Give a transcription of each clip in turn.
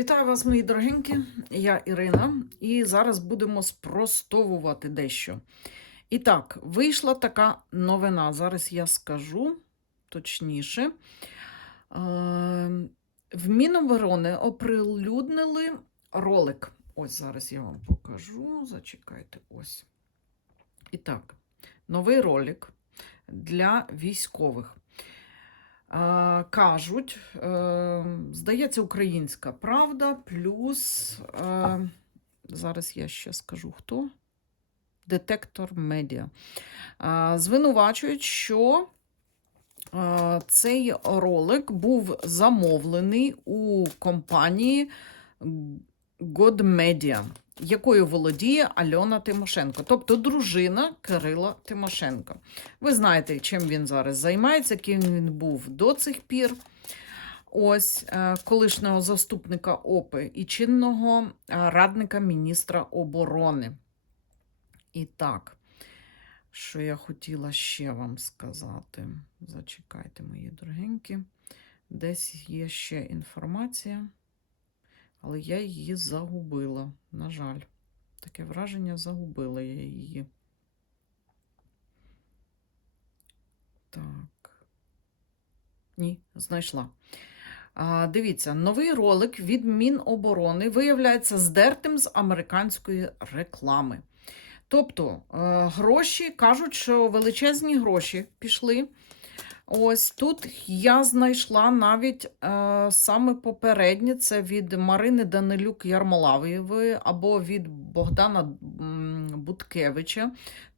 Вітаю вас, мої дорогенькі. Я Ірина, і зараз будемо спростовувати дещо. І так, вийшла така новина. Зараз я скажу точніше. Е, В Міноборони оприлюднили ролик. Ось зараз я вам покажу. Зачекайте, ось. І так, новий ролик для військових. Е, кажуть, е, здається, українська правда, плюс е, зараз я ще скажу хто. Детектор медіа. Звинувачують, що цей ролик був замовлений у компанії God Media, якою володіє Альона Тимошенко, тобто дружина Кирила Тимошенко. Ви знаєте, чим він зараз займається, ким він був до цих пір. Ось е, колишнього заступника ОПИ і чинного е, радника міністра оборони. І так, що я хотіла ще вам сказати. Зачекайте, мої дорогенькі. Десь є ще інформація, але я її загубила. На жаль, таке враження загубила я її. Так. Ні, знайшла. А, дивіться, новий ролик від Міноборони виявляється здертим з американської реклами. Тобто, е, гроші кажуть, що величезні гроші пішли. Ось тут я знайшла навіть е, саме попереднє це від Марини Данилюк Ярмолаєвої або від Богдана Буткевича.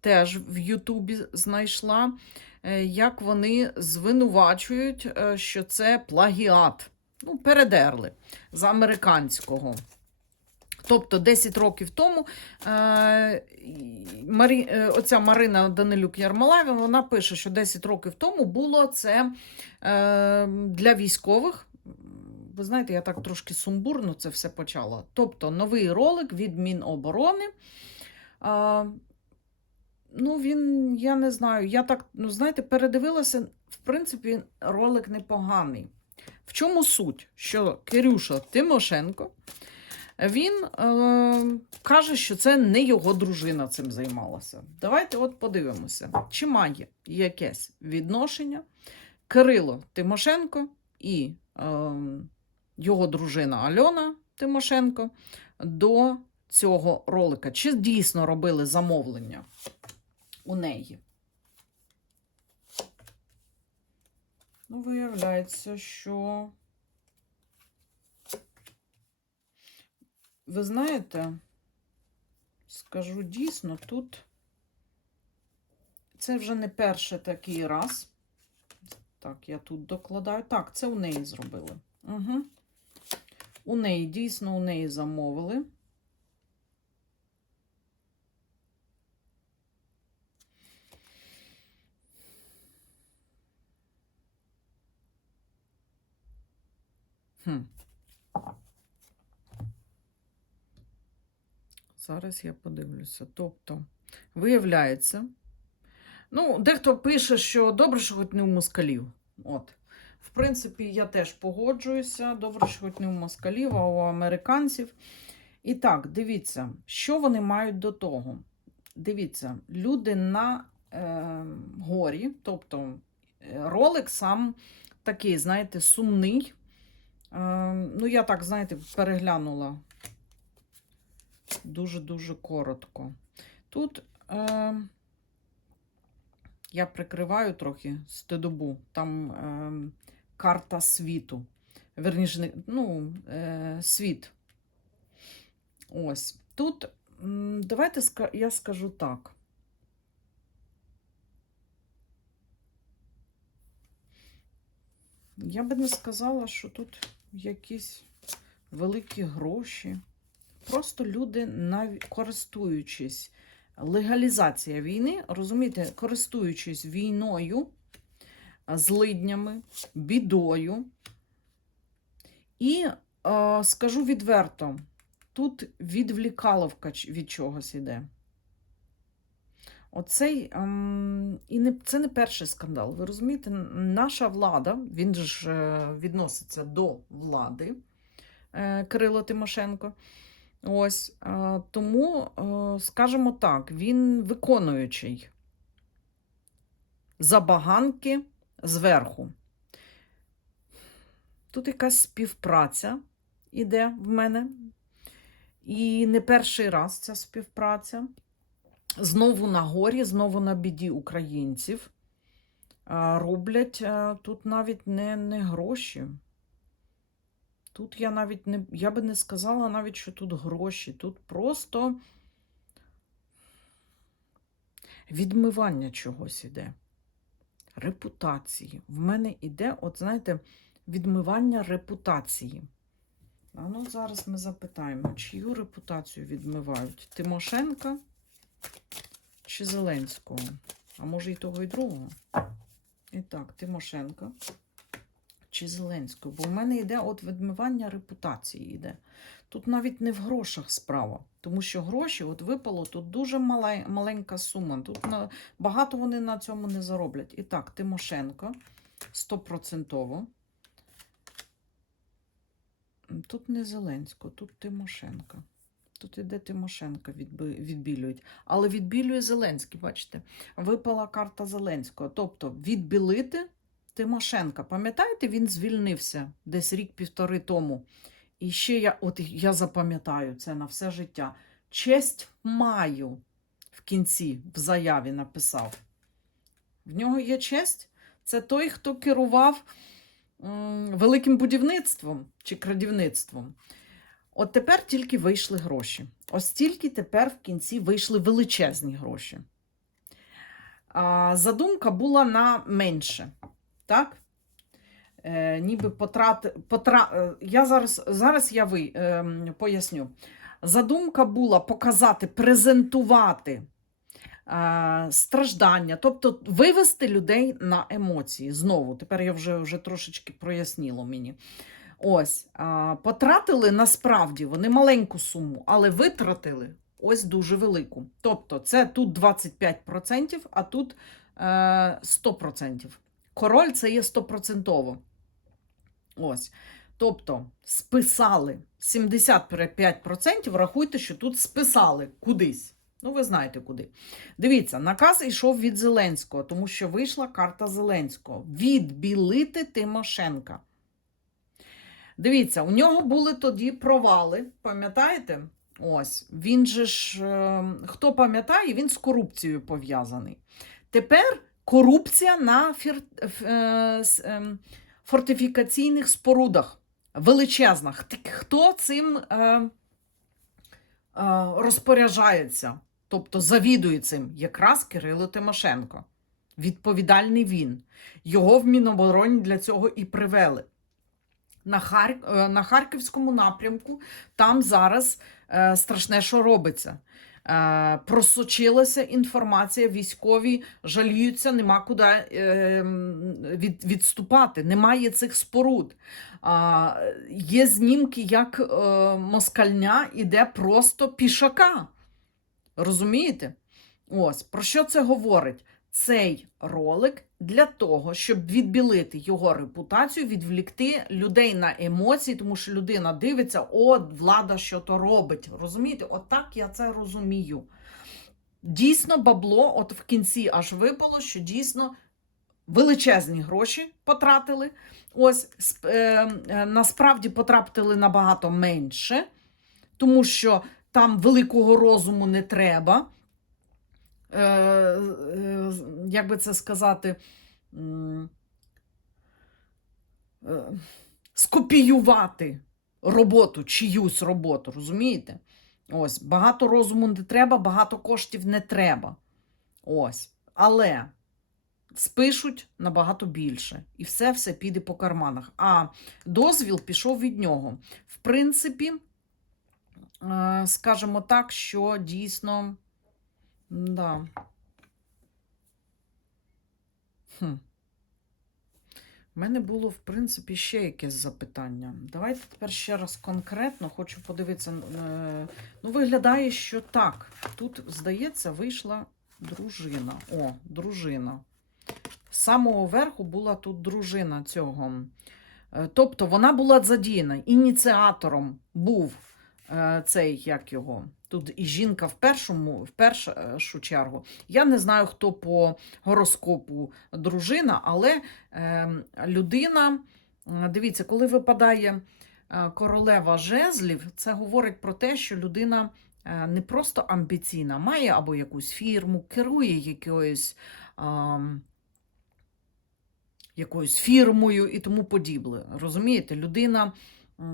Теж в Ютубі знайшла, е, як вони звинувачують, е, що це плагіат. Ну, передерли з американського. Тобто 10 років тому е, Марі, е, оця Марина Данилюк Ярмолаєва, вона пише, що 10 років тому було це е, для військових. Ви знаєте, я так трошки сумбурно це все почала. Тобто новий ролик від Міноборони. Е, ну, він, я не знаю, я так, ну, знаєте, передивилася, в принципі, ролик непоганий. В чому суть? Що Кирюша Тимошенко. Він е, каже, що це не його дружина цим займалася. Давайте от подивимося, чи має якесь відношення Кирило Тимошенко і е, його дружина Альона Тимошенко до цього ролика. Чи дійсно робили замовлення у неї? Ну, виявляється, що. Ви знаєте, скажу дійсно, тут це вже не перший такий раз. Так, я тут докладаю. Так, це у неї зробили. Угу. У неї, дійсно, у неї замовили. Хм. Зараз я подивлюся. Тобто, виявляється, ну, дехто пише, що добре, що хоч не у москалів. От. В принципі, я теж погоджуюся. Добре, що хоч не у москалів, а у американців. І так, дивіться, що вони мають до того. Дивіться, люди на е, горі, тобто е, ролик сам такий, знаєте, сумний. Е, ну, я так, знаєте, переглянула дуже-дуже коротко. Тут е, я прикриваю трохи стидобу, там е, карта світу. Верніше, ну, е, світ. Ось. Тут давайте я скажу так. Я би не сказала, що тут якісь великі гроші. Просто люди, навіть користуючись легалізація війни, розумієте, користуючись війною, злиднями, бідою. І е, скажу відверто, тут відвлікаловка від чогось іде. Оцей, ем, і не, це не перший скандал. Ви розумієте, наша влада, він ж е, відноситься до влади. е, Кирило Тимошенко. Ось е, тому, е, скажімо так, він виконуючий забаганки зверху. Тут якась співпраця іде в мене. І не перший раз ця співпраця. Знову на горі, знову на біді українців. Роблять тут навіть не, не гроші. Тут я навіть не, я би не сказала навіть, що тут гроші. Тут просто відмивання чогось іде. Репутації. В мене іде, от знаєте, відмивання репутації. А ну зараз ми запитаємо, чию репутацію відмивають? Тимошенка чи Зеленського? А може і того, і другого? І так, Тимошенка чи Зеленського? Бо в мене йде от відмивання репутації йде. Тут навіть не в грошах справа, тому що гроші от випало, тут дуже мала, маленька сума. Тут на, багато вони на цьому не зароблять. І так, Тимошенко стопроцентово. Тут не Зеленського, тут Тимошенка. Тут іде Тимошенка відби- відбілюють. Але відбілює Зеленський, бачите, випала карта Зеленського. Тобто відбілити Тимошенка. Пам'ятаєте, він звільнився десь рік-півтори тому. І ще я, от я запам'ятаю це на все життя. Честь маю в кінці в заяві написав. В нього є честь. Це той, хто керував м, великим будівництвом чи крадівництвом. От тепер тільки вийшли гроші. Ось тільки тепер в кінці вийшли величезні гроші. А, задумка була на менше. Так? Е, ніби потрати, потра... е, Я зараз, зараз я ви, е, поясню. Задумка була показати, презентувати е, страждання, тобто вивести людей на емоції. Знову, тепер я вже, вже трошечки проясніло мені. Ось, а, потратили насправді вони маленьку суму, але витратили ось дуже велику. Тобто, це тут 25%, а тут е, 100%. Король це є 100%. Ось. Тобто, списали 75%, рахуйте, що тут списали кудись. Ну, ви знаєте куди. Дивіться, наказ йшов від Зеленського, тому що вийшла карта Зеленського. Відбілити Тимошенка. Дивіться, у нього були тоді провали, пам'ятаєте? Ось, він же ж, е, хто пам'ятає, він з корупцією пов'язаний. Тепер корупція на фір, е, ем, фортифікаційних спорудах. Величезна. Хто цим е, е, розпоряджається, тобто завідує цим? Якраз Кирило Тимошенко. Відповідальний він. Його в Мінобороні для цього і привели на, Хар... на Харківському напрямку там зараз страшне, що робиться. Е, просочилася інформація, військові жаліються, нема куди е, від, відступати, немає цих споруд. Є знімки, як е, москальня іде просто пішака. Розумієте? Ось про що це говорить? Цей ролик для того, щоб відбілити його репутацію, відвлікти людей на емоції, тому що людина дивиться, о, влада що то робить. Розумієте? Отак я це розумію. Дійсно, бабло, от в кінці аж випало, що дійсно величезні гроші потратили. Ось е, е, насправді потратили набагато менше, тому що там великого розуму не треба. Е, е, як би це сказати, е, скопіювати роботу, чиюсь роботу, розумієте? Ось, багато розуму не треба, багато коштів не треба. Ось. Але спишуть набагато більше. І все все піде по карманах. А дозвіл пішов від нього. В принципі, скажімо так, що дійсно. Да. Хм. У мене було, в принципі, ще якесь запитання. Давайте тепер ще раз конкретно хочу подивитися. е, Ну, виглядає, що так. Тут, здається, вийшла дружина. О, дружина. З самого верху була тут дружина цього Е, Тобто вона була задіяна. Ініціатором був е, цей, як його. Тут і жінка в першому, в першу чергу. Я не знаю, хто по гороскопу дружина, але е, людина, е, дивіться, коли випадає е, королева жезлів, це говорить про те, що людина е, не просто амбіційна, має або якусь фірму, керує якоюсь. ам, якоюсь фірмою і тому подібне. Розумієте, людина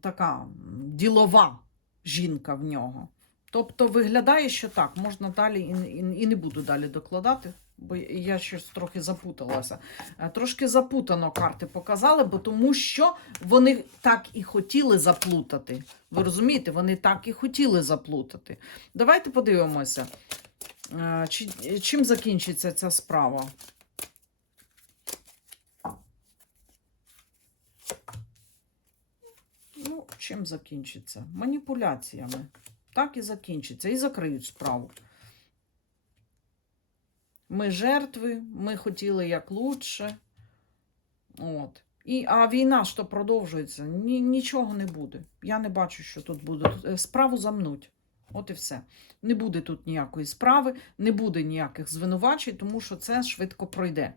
така ділова жінка в нього. Тобто виглядає, що так, можна далі і, і, і не буду далі докладати, бо я щось трохи запуталася. Е, Трошки запутано карти показали, бо тому що вони так і хотіли заплутати. Ви розумієте, вони так і хотіли заплутати. Давайте подивимося, е, чи, чим закінчиться ця справа. Ну, чим закінчиться? Маніпуляціями. Так і закінчиться. І закриють справу. Ми жертви, ми хотіли як лучше. От. І, а війна що продовжується, Ні, нічого не буде. Я не бачу, що тут буде. Справу замнуть. От і все. Не буде тут ніякої справи, не буде ніяких звинувачень, тому що це швидко пройде.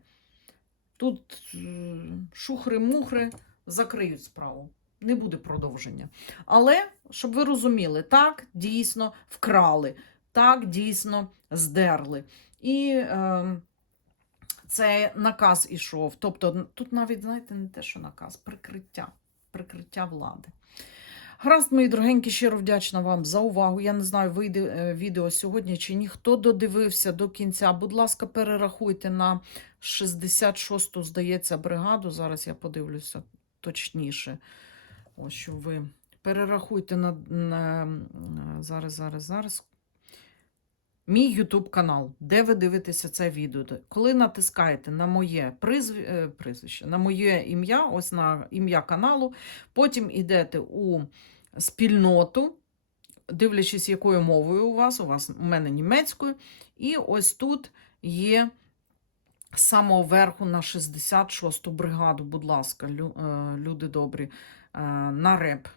Тут е, шухри-мухри закриють справу. Не буде продовження. Але, щоб ви розуміли, так дійсно вкрали, так дійсно здерли. І е, це наказ ішов. Тобто, тут навіть, знаєте, не те, що наказ, прикриття, прикриття влади. Гаразд, мої дорогенькі, щиро вдячна вам за увагу. Я не знаю, вийде е, відео сьогодні чи ні. Хто додивився до кінця, будь ласка, перерахуйте на 66-ту, здається, бригаду. Зараз я подивлюся точніше. Ось що ви перерахуйте на, на зараз, зараз, зараз. Мій YouTube канал, де ви дивитеся це відео. Коли натискаєте на моє призв... е, прізвище, на моє ім'я, ось на ім'я каналу, потім йдете у спільноту, дивлячись, якою мовою у вас, у вас у мене німецькою, і ось тут є з самого верху на 66-ту бригаду, будь ласка, е, люди добрі, на реп.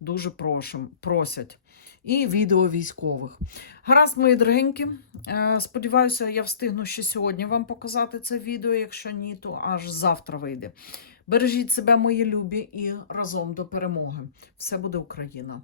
Дуже прошу, просять. І відео військових. Гаразд, мої дорогенькі. Е, Сподіваюся, я встигну ще сьогодні вам показати це відео. Якщо ні, то аж завтра вийде. Бережіть себе, мої любі, і разом до перемоги. Все буде Україна!